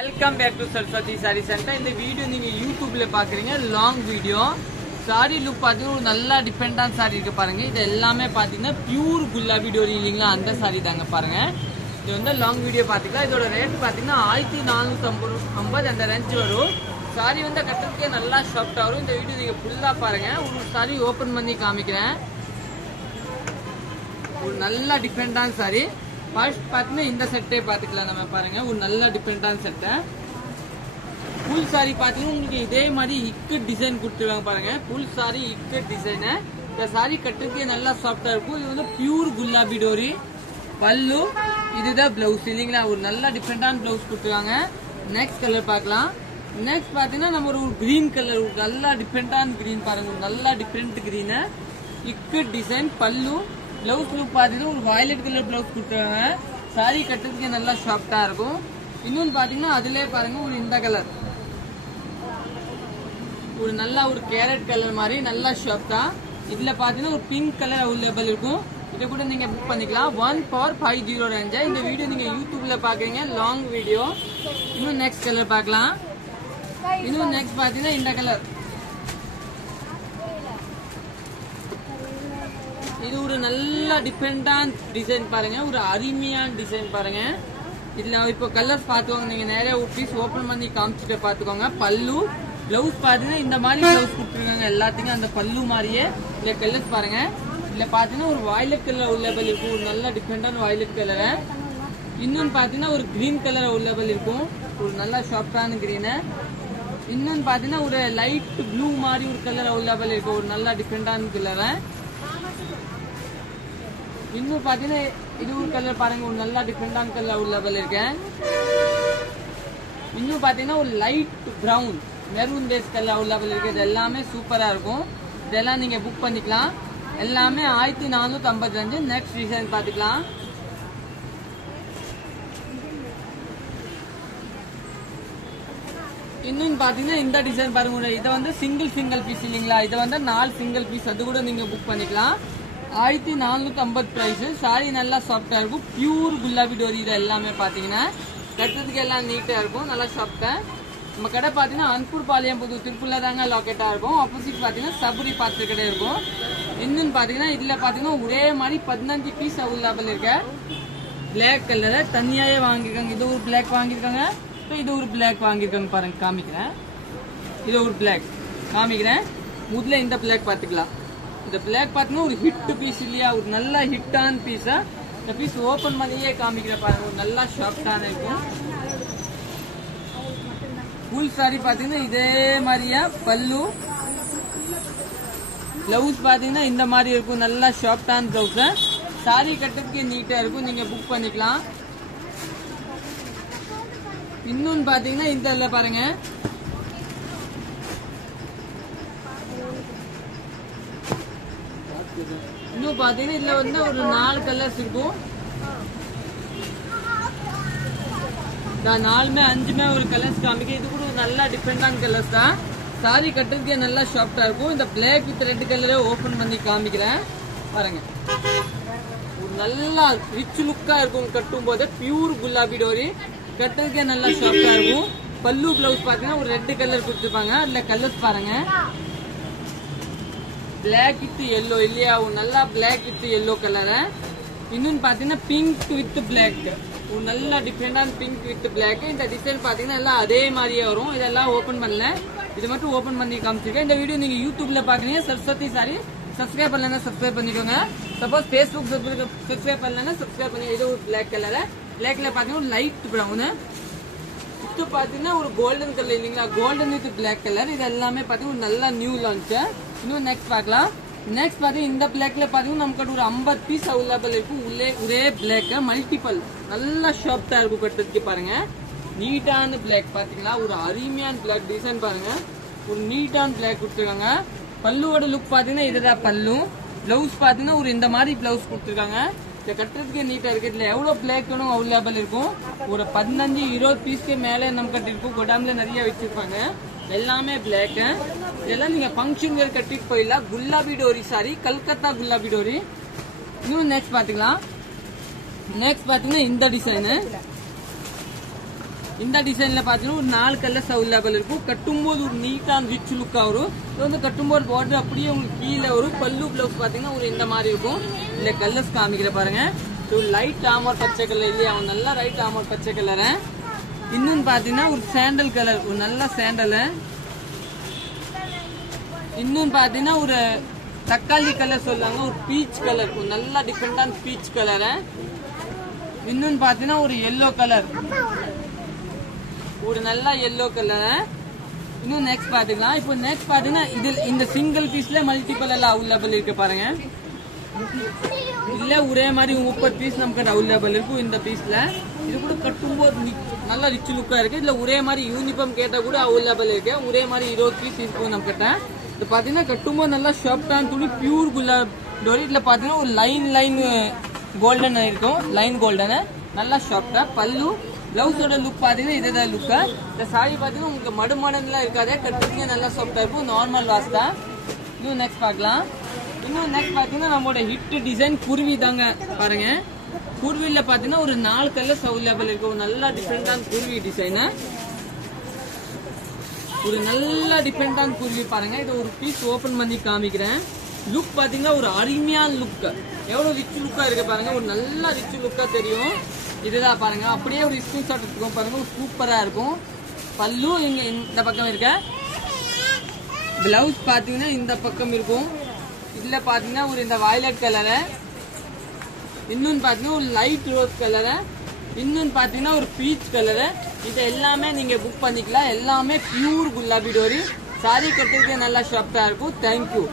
Welcome back to Saraswathi sari centre. இந்த video நீங்க யூடியூப்ல பாக்குறீங்க, லாங் வீடியோ. சாரி லுக் பாத்தீங்கன்னா ஒரு நல்லா டிஃபரெண்டான சாரி இருக்கு பாருங்க. இது எல்லாமே பாத்தீங்கன்னா பியூர் குல்லாபி டோரி இல்லீங்களா, அந்த சாரி தாங்க பாருங்க. இது வந்து லாங் வீடியோ பாத்தீங்களா. இதோட ரேட் பாத்தீங்கன்னா 1450 அந்த ரேஞ்ச் வரும். சாரி வந்து கட்டுறதுக்கே நல்லா ஷாப்டா வரும். இந்த வீடியோ நீங்க ஃபுல்லா பாருங்க. ஒரு சாரி ஓபன் பண்ணி காமிக்கிறேன். ஒரு நல்ல டிஃபரெண்டான சாரி. ஃபர்ஸ்ட் பாத்தீங்கன்னா இந்த செட்டே பாத்துக்கலாம் நம்ம பாருங்க. ஒரு நல்ல டிஃபரெண்டான செட்டை. ஃபுல் சாரி பாத்தீங்கன்னா உங்களுக்கு இதே மாதிரி இக்கு டிசைன் கொடுத்துருவாங்க பாருங்க. ஃபுல் சாரி இக்கு டிசைனு. இந்த சாரி கட்டுறதுக்கே நல்லா சாஃப்டா இருக்கும். இது வந்து பியூர் குல்லாபி டோரி. பல்லு இதுதான் பிளவுஸ் இல்லைங்களா. ஒரு நல்ல டிஃபரெண்டான பிளவுஸ் கொடுத்துருவாங்க. நெக்ஸ்ட் கலர் பார்க்கலாம். நெக்ஸ்ட் பாத்தீங்கன்னா நம்ம ஒரு கிரீன் கலர், ஒரு நல்லா டிஃபரெண்டான கிரீன் பாருங்க. ஒரு நல்லா டிஃபரெண்ட் கிரீனு, இக்கு டிசைன். பல்லு பிளவுஸ் லுக் பாத்தீங்கன்னா ஒரு வயலட் கலர் பிளவுஸ் கொடுத்துருவாங்க. சாரி கட்டுறதுக்கு நல்லா சாஃப்டா இருக்கும். இன்னொன்னு பாத்தீங்கன்னா அதுலயே பாருங்க ஒரு இந்த கலர், ஒரு நல்ல ஒரு கேரட் கலர் மாதிரி நல்லா சாஃப்டா. இதுல பாத்தீங்கன்னா ஒரு பிங்க் கலர் அவைலபிள் இருக்கும். இதை கூட நீங்க புக் பண்ணிக்கலாம். 1450 ரேஞ்ச். இந்த வீடியோ நீங்க யூடியூப்ல பாக்குறீங்க, லாங் வீடியோ. இன்னும் நெக்ஸ்ட் கலர் பார்க்கலாம். இன்னும் நெக்ஸ்ட் பாத்தீங்கன்னா இந்த கலர். இது ஒரு நல்ல டிஃபரெண்டான டிசைன் பாருங்க. ஒரு அருமையான டிசைன் பாருங்க. இதுல இப்போ கலர்ஸ் பாத்துக்கோங்க. நீங்க நிறைய பீஸ் ஓபன் பண்ணி காமிச்சுட்டு பாத்துக்கோங்க. பல்லு பிளவுஸ் பாத்தீங்கன்னா இந்த மாதிரி பிளவுஸ் கொடுத்துருக்காங்க எல்லாத்துக்கும். அந்த பல்லு மாதிரியே இந்த கலர்ஸ் பாருங்க. இதுல பாத்தீங்கன்னா ஒரு வயலட் கலர் அவைலபிள் இருக்கும். ஒரு நல்ல டிஃபரெண்டான வயலட் கலர். இன்னொன்னு பாத்தீங்கன்னா ஒரு கிரீன் கலர் அவைலபிள் இருக்கும். ஒரு நல்ல சாஃப்டான கிரீனு. இன்னொன்னு பாத்தீங்கன்னா ஒரு லைட் ப்ளூ மாதிரி ஒரு கலர் அவைலபிள் இருக்கும். ஒரு நல்ல டிஃபரெண்டான கலர். இன்னும் பாத்தீங்கன்னா இது ஒரு கலர் பாருங்க. ஒரு நல்ல டிஃபரெண்டான கலர் அவைலபிள் இருக்கு. இன்னும் பாத்தீங்கன்னா ஒரு light brown maroon base colour available இருக்கு. இது எல்லாமே சூப்பரா இருக்கும். இதெல்லாம் நீங்க புக் பண்ணிக்கலாம். எல்லாமே 1455. நெக்ஸ்ட் டிசைன் பாத்துக்கலாம். இன்னும் பாத்தீங்கன்னா இந்த டிசைன் பாருங்க. இதை வந்து சிங்கிள் பீஸ் இல்லீங்களா. இதை வந்து 4 சிங்கிள் பீஸ், அது கூட நீங்க புக் பண்ணிக்கலாம். 1450 பிரைஸ். சாரி நல்லா சாஃப்டா இருக்கும். பியூர் குல்லாபி டோரி. இது எல்லாமே பாத்தீங்கன்னா கட்டுறதுக்கு எல்லாம் நீட்டா இருக்கும். நல்லா சாஃப்டா. நம்ம கடை பாத்தீங்கன்னா அன்பூர் பாளையம் புது திருப்பூர்ல தாங்க லொக்கேட்டா இருக்கும். ஆப்போசிட் பாத்தீங்கன்னா சபரி பாத்திர கடை இருக்கும். இன்னும் பாத்தீங்கன்னா இதுல பாத்தீங்கன்னா ஒரே மாதிரி 15 பீஸ் அவைலபிள் இருக்கு. பிளாக் கலர் தனியாவே வாங்கிருக்காங்க. இது ஒரு பிளாக் வாங்கிருக்காங்க, இது ஒரு பிளாக் வாங்கிருக்காங்க பாருங்க. காமிக்கிறேன். இது ஒரு பிளாக் காமிக்கிறேன். முதல்ல இந்த பிளாக் பாத்துக்கலாம். இந்த பிளாக் பாத்தீங்கன்னா ஒரு ஹிட் பீஸ் இல்லையா. ஒரு நல்ல ஹிட்டான பீஸா. இந்த பீஸ் ஓபன் பண்ணியே காமிக்கிற பாருங்க. ஒரு நல்லா ஷாப்டான இருக்கும். ஃபுல் சாரி பாத்தீங்கன்னா இதே மாதிரியா. பல்லு பிளவுஸ் பாத்தீங்கன்னா இந்த மாதிரி இருக்கும். நல்லா ஷாப்டான பிளவுஸ். சாரி கட்டுறதுக்கு நீட்டா இருக்கும். நீங்க புக் பண்ணிக்கலாம். இன்னொன்னு பாத்தீங்கன்னா இந்த பாருங்க. இன்னும் பாத்தீங்கன்னா இதுல வந்து ஒரு 4 கலர்ஸ் இருக்கும். 4மே 5மே ஒரு கலர்ஸ் காமிக்க. இது கூட நல்ல டிஃபரெண்டான கலர்ஸ் தான். சாரி கட்டுறதுக்கே நல்லா சாஃப்டா இருக்கும். இந்த பிளாக் வித் ரெட் கலரே ஓபன் பண்ணி காமிக்கிறேன் பாருங்க. ஒரு நல்லா ரிச் லுக்கா இருக்கும் கட்டும் போது. பியூர் குல்லாபி டோரி. கட்டுறதுக்கே நல்லா சாஃப்டா இருக்கும். பல்லு பிளவுஸ் பாத்தீங்கன்னா ஒரு ரெட் கலர் கொடுத்துருப்பாங்க. அதுல கலர்ஸ் பாருங்க. பிளாக் வித் எல்லோ இல்லையா. ஒரு நல்லா பிளாக் வித் எல்லோ கலர். இன்னொன்னு பாத்தீங்கன்னா பிங்க் வித் பிளாக். ஒரு நல்ல டிஃபரெண்டான பிங்க் வித் பிளாக். இந்த டிசைன் பாத்தீங்கன்னா எல்லாம் அதே மாதிரியே வரும். இதெல்லாம் ஓபன் பண்ணல, இது மட்டும் ஓபன் பண்ணி காமிச்சிருக்கேன். இந்த வீடியோ நீங்க யூடியூப்ல பாக்குறீங்க, சரஸ்வதி சாரி. சப்ஸ்கிரைப் பண்ணலன்னா சப்ஸ்கிரைப் பண்ணிக்கோங்க. சப்போஸ் பேஸ்புக் சப்ஸ்கிரைப் பண்ணலன்னா சப்ஸ்கிரைப் பண்ணி. இது ஒரு பிளாக் கலர். பிளாக்ல பாத்தீங்கன்னா ஒரு லைட் பிரவுன். இது பாத்தீங்கன்னா ஒரு கோல்டன் கலர் இல்லைங்களா. Golden with black colour. இது எல்லாமே பாத்தீங்கன்னா ஒரு நல்ல நியூ லான்ச். இன்னும் நெக்ஸ்ட் பார்க்கலாம். நெக்ஸ்ட் பாத்தீங்கன்னா இந்த பிளாக்ல பாத்தீங்கன்னா நமக்கு ஒரு 50 பீஸ் அவைலபிள் இருக்கும். ஒரே பிளாக் மல்டிபிள் நல்லா ஷாப்டா இருக்கும் கட்டுறதுக்கு பாருங்க. நீட்டான பிளாக் பாத்தீங்களா. ஒரு அருமையான பிளாக் டிசைன் பாருங்க. ஒரு நீட்டான பிளாக் கொடுத்துருக்காங்க. பல்லுவோட லுக் பாத்தீங்கன்னா இதுதான் பல்லு. பிளவுஸ் பாத்தீங்கன்னா ஒரு இந்த மாதிரி பிளவுஸ் கொடுத்துருக்காங்க. இதை கட்டுறதுக்கு நீட்டா இருக்கு. இதுல எவ்வளவு பிளாக் வேணும் அவைலபிள் இருக்கும். ஒரு 15-20 பீஸ்க்கு மேல நம்ம கட்டி இருக்கும். கோடாம்ல நிறைய வச்சிருப்பாங்க. எல்லாமே பிளாக். இதெல்லாம் நீங்க ஃபங்க்ஷன் வேர் கட்டிட்டு போயிடலாம். குல்லாபி டோரி சாரி, கல்கத்தா குல்லாபி டோரி. இன்னும் நெக்ஸ்ட் பாத்துக்கலாம். நெக்ஸ்ட் பாத்தீங்கன்னா இந்த டிசைனு இந்த டிசைன்ல பாத்தீங்கன்னா ஒரு 4 கலர்ஸ் அவைலபிள் இருக்கும். கட்டும்போது ஒரு நீட்டான ரிச் லுக்கா வரும். இது வந்து கட்டும்போது பார்டர் அப்படியே உங்களுக்கு கீழே வரும். பல்லு பிளவுஸ் பாத்தீங்கன்னா ஒரு இந்த மாதிரி இருக்கும். இந்த கலர்ஸ் காமிக்கிற பாருங்க. லைட் ஆமர் பச்சை கலர் இல்லையா, நல்லா லைட் ஆமர் பச்சை கலர். இன்னொன்னு பாத்தீங்கன்னா ஒரு சாண்டல் கலர், ஒரு நல்ல சாண்டல். இன்னொன்னு பாத்தீங்கன்னா ஒரு தக்காளி கலர் சொல்லுவாங்க, ஒரு பீச் கலர், ஒரு நல்ல டிஃபரெண்டான பீச் கலர். இன்னொன்னு பாத்தீங்கன்னா ஒரு எல்லோ கலர், ஒரு நல்ல எல்லோ கலர். இன்னும் நெக்ஸ்ட் பாத்துக்கலாம். இப்போ நெக்ஸ்ட் பாத்தீங்கன்னா இதில் இந்த சிங்கிள் பீஸ்ல மல்டிபிள் எல்லாம் அவைலபிள் இருக்கு பாருங்க. இல்ல ஒரே மாதிரி 30 பீஸ் நமக்கு அவைலபிள் இருக்கும் இந்த பீஸ்ல. இது கூட கட்டும்போது நல்லா ரிச் லுக்கா இருக்கு. இதுல ஒரே மாதிரி யூனிஃபார்ம் கேட்டா கூட அவைலபிள் இருக்கு. ஒரே மாதிரி 20 பீஸ் இருக்கும் நம்ம கிட்ட. இது பாத்தீங்கன்னா கட்டும்போது நல்லா ஷாப்டான துணி, பியூர் குலாப் டோரி. இதுல பாத்தீங்கன்னா ஒரு லைன் கோல்டன் இருக்கும், லைன் கோல்டன், நல்லா ஷாப்டா. பல்லு பிளவுஸோட லுக் பாத்தீங்கன்னா இதுதான் லுக். இந்த சாரி பாத்தீங்கன்னா உங்களுக்கு மடுமடன்லாம் இருக்காது, கட்டுறதுக்கு நல்லா சாஃப்டா இருக்கும், நார்மல் வாஷ் தான். இன்னும் நெக்ஸ்ட் பார்க்கலாம். இன்னும் நெக்ஸ்ட் பாத்தீங்கன்னா நம்மளோட ஹிட் டிசைன் குருவி தாங்க பாருங்க. குருவில பாத்தீங்கன்னா ஒரு 4 கலர்ஸ் அவைலபிள் இருக்கு. ஒரு நல்ல டிஃபரெண்டான குருவி டிசைன், ஒரு நல்ல டிஃபரெண்டான குருவி பாருங்க. இதை ஒரு பீஸ் ஓபன் பண்ணி காமிக்கிறேன். லுக் பாத்தீங்கன்னா ஒரு அருமையான லுக், எவ்வளவு ரிச் லுக்கா இருக்கு பாருங்க. ஒரு நல்ல ரிச் லுக்கா தெரியும். இதுதான் பாருங்க, அப்படியே ஒரு ஸ்கிரீன்ஷாட் எடுத்துக்கோங்க பாருங்க, சூப்பரா இருக்கும். பல்லு இங்க இந்த பக்கம் இருக்க, பிளவுஸ் பாத்தீங்கன்னா இந்த பக்கம் இருக்கும். இதுல பாத்தீங்கன்னா ஒரு இந்த வயலட் கலரு, இன்னொன்னு பாத்தீங்கன்னா ஒரு லைட் ரோஸ் கலரு, இன்னொன்னு பாத்தீங்கன்னா ஒரு பீச் கலரு. இது எல்லாமே நீங்க புக் பண்ணிக்கலாம். எல்லாமே பியூர் குலாபி டோரி. சாரி கட்டுறதுக்கு நல்லா ஷாப்டா இருக்கும். தேங்க்யூ.